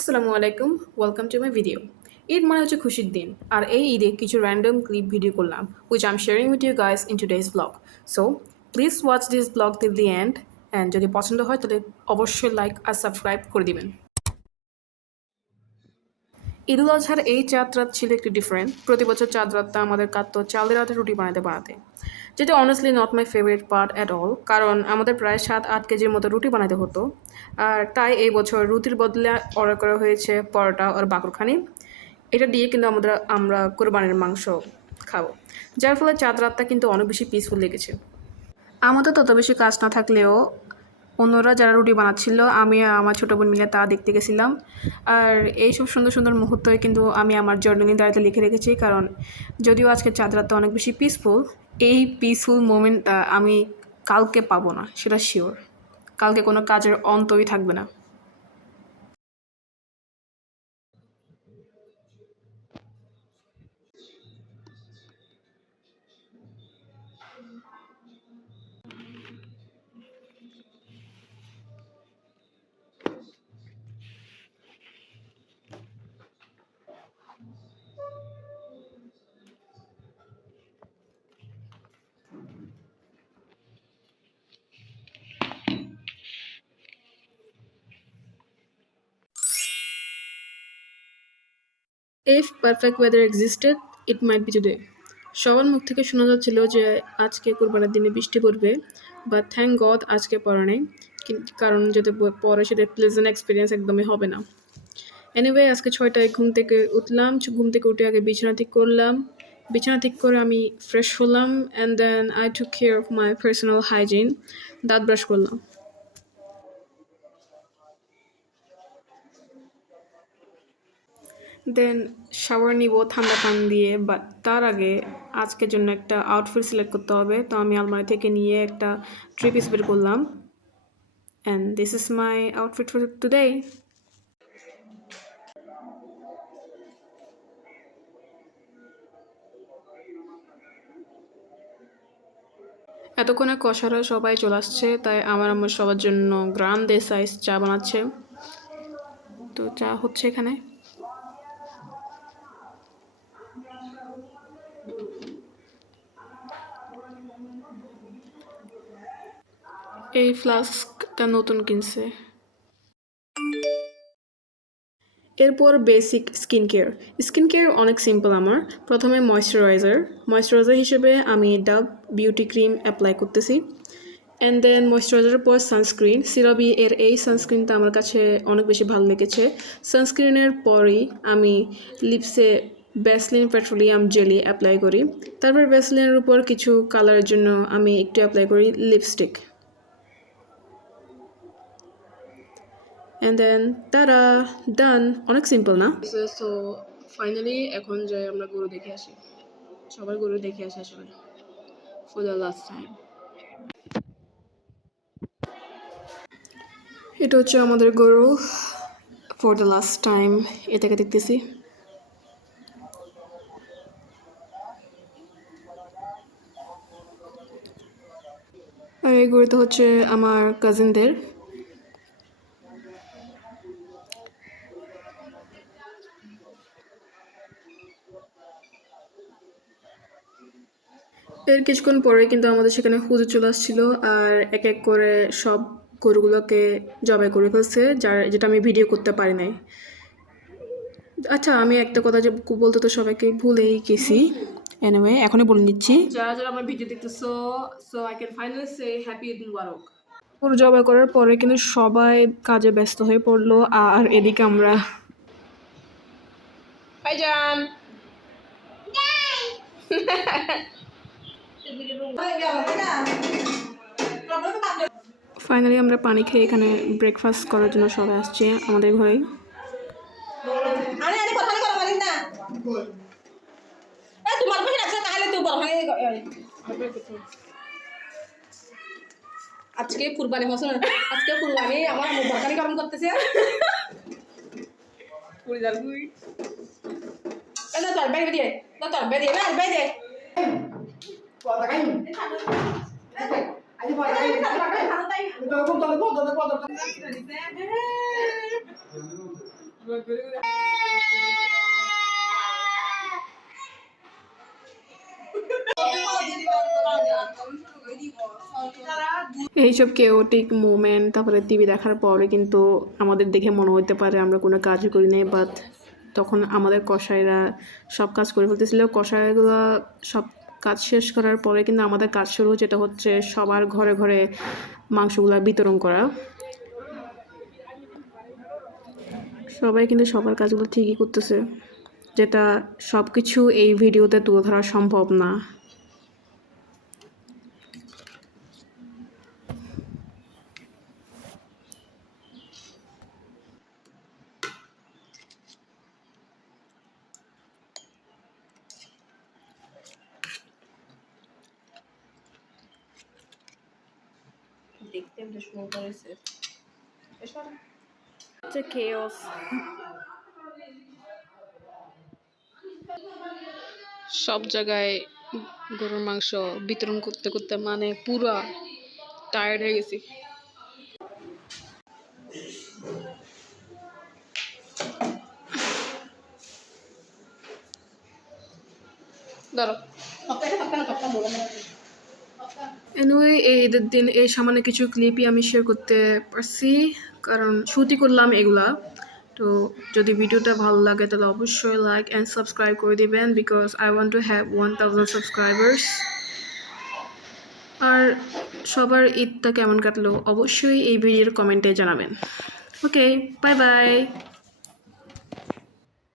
আসসালামু আলাইকুম, welcome to my video. Eid মানে হচ্ছে খুশির দিন, আর এই ঈদে কিছু র্যান্ডম ক্লিপ ভিডিও করলাম, which I'm sharing with you guys in today's vlog. So please watch this vlog till the end, and যদি পছন্দ হয় তাহলে অবশ্যই লাইক আর সাবস্ক্রাইব করে দিবেন। ঈদুল আজহার এই চাঁদ রাত ছিল একটু ডিফারেন্ট। প্রতি বছর চাঁদ রাতটা আমাদের কাটতো চালের রাতে রুটি বানাতে বানাতে, যেটা honestly not my favourite part at all, কারণ আমাদের প্রায় 7-8 কেজির মতো রুটি বানাতে হতো। আর তাই এই বছর রুটির বদলে অর্ডার করা হয়েছে পরোটা আর বাকরখানি। এটা দিয়ে কিন্তু আমরা কোরবানির মাংস খাবো, যার ফলে চাঁদ রাতটা কিন্তু অনেক বেশি পিসফুল লেগেছে। আমাদের তত বেশি কাজ না থাকলেও অন্যরা যারা রুটি বানাচ্ছিল, আমি আর আমার ছোটো বোন মিলে তা দেখতে গেছিলাম। আর এইসব সুন্দর সুন্দর মুহূর্তই কিন্তু আমি আমার জার্নালি ডায়েরিতে লিখে রেখেছি, কারণ যদিও আজকে চাঁদ রাতটা অনেক বেশি পিসফুল, এই পিসফুল মোমেন্টটা আমি কালকে পাবো না, সেটা শিওর। কালকে কোনো কাজের অন্তই থাকবে না। If perfect weather existed, it might be today. সবার মুখ থেকে শোনা যাচ্ছিল যে আজকে কোরবানির দিনে বৃষ্টি পড়বে, বাট থ্যাংক গড আজকে পড়ে নেই, কারণ যদি পরে সেটা প্লেজেন্ট এক্সপিরিয়েন্স একদমই হবে না। এনিওয়ে, আজকে 6টায় ঘুম থেকে উঠলাম, ঘুম থেকে উঠে আগে বিছানা ঠিক করলাম, বিছানা ঠিক করে আমি ফ্রেশ হলাম, and then I took care of my personal hygiene, দাঁত ব্রাশ করলাম। দেন শাওয়ার নিব ঠান্ডা পানি দিয়ে, বাট তার আগে আজকের জন্য একটা আউটফিট সিলেক্ট করতে হবে। তো আমি আলমারি থেকে নিয়ে একটা থ্রি পিস বের করলাম, and this is my outfit for today. এতক্ষণে কষারা সবাই চলে আসছে, তাই আমার সবার জন্য গ্রান্ডে সাইজ চা বানাচ্ছে। তো চা হচ্ছে এখানে। এই ফ্লাস্কটা নতুন কিনছে। এরপর বেসিক স্কিন কেয়ার অনেক সিম্পল আমার। প্রথমে ময়শ্চারাইজার হিসেবে আমি ডাব বিউটি ক্রিম অ্যাপ্লাই করতেছি, অ্যান্ড দেন ময়শ্চারাইজারের পর সানস্ক্রিন। সিরাবি এর এই সানস্ক্রিনটা আমার কাছে অনেক বেশি ভালো লেগেছে। সানস্ক্রিনের পরই আমি লিপসে ভ্যাসলিন পেট্রোলিয়াম জেলি অ্যাপ্লাই করি। তারপর ভ্যাসলিনের উপর কিছু কালারের জন্য আমি একটু অ্যাপ্লাই করি লিপস্টিক, অ্যান্ড দেন তারা ডান। অনেক সিম্পল না? সো ফাইনালি এখন যাই আমরা গরু দেখে আসি, সবার গরু দেখে আসি আসলে ফর দ্য লাস্ট টাইম। এটা হচ্ছে আমাদের গরু, ফর দ্য লাস্ট টাইম এটাকে দেখতেছি। আর এই গরুটা হচ্ছে আমার কাজিনদের। এর কিছুক্ষণ পরে কিন্তু আমাদের সেখানে হুজুর চলে আসছিল, আর এক এক করে সব গরুগুলোকে জবাই করে ফেলছে, যেটা আমি ভিডিও করতে পারি নাই। আচ্ছা, আমি একটা কথা যে বলতে তো সবাইকে ভুলেই গেছি, এনিওয়ে এখনই বলে নিচ্ছি। যারা যারা আমার ভিডিও দেখতেছো, so I can finally say happy Eid Mubarak. গরু জবাই করার পরে কিন্তু সবাই কাজে ব্যস্ত হয়ে পড়লো, আর এদিকে আমরা ভাইজান ফাইনালি আমরা পানি খেয়ে এখানে ব্রেকফাস্ট করার জন্য সবাই আসছে আমাদের ঘরেই। আজকে কুরবানি হসন, আজকে কুরবানি আমার আম্মু তরকারি গরম করতেছে। পুরি দাল পুরি এটা তোর বাইরে দিয়ে, তোর বাইরে দিয়ে, বাইরে দিয়ে পড়া খাই আজ পড়া খাই তো কোন তো এইসব কেওটিক মোমেন্ট তারপরে টিভি দেখার পরে কিন্তু আমাদের দেখে মনে হতে পারে আমরা কোনো কাজই করি নাই, বাট তখন আমাদের কসাইরা সব কাজ করে ফেলতেছিল। কসাইগুলো সব কাজ শেষ করার পরে কিন্তু আমাদের কাজ শুরু, যেটা হচ্ছে সবার ঘরে ঘরে মাংসগুলো বিতরণ করা। সবাই কিন্তু সবার কাজগুলো ঠিকই করতেছে, যেটা সব কিছু এই ভিডিওতে তুলে ধরা সম্ভব না। দেখতে বেশ মজা হয়েছে। chaos সব জায়গায় গরুর মাংস বিতরণ করতে করতে মানে পুরা টায়ার্ড হয়ে গেছি। ধরো এনিওয়ে, এই ঈদের দিন এই সামান্য কিছু ক্লিপই আমি শেয়ার করতে পারছি, কারণ শুটই করলাম এগুলা। তো যদি ভিডিওটা ভালো লাগে তাহলে অবশ্যই লাইক অ্যান্ড সাবস্ক্রাইব করে দিবেন, because I want to have 1000 subscribers. আর সবার ঈদটা কেমন কাটলো অবশ্যই এই ভিডিওর কমেন্টে জানাবেন। Okay, bye by.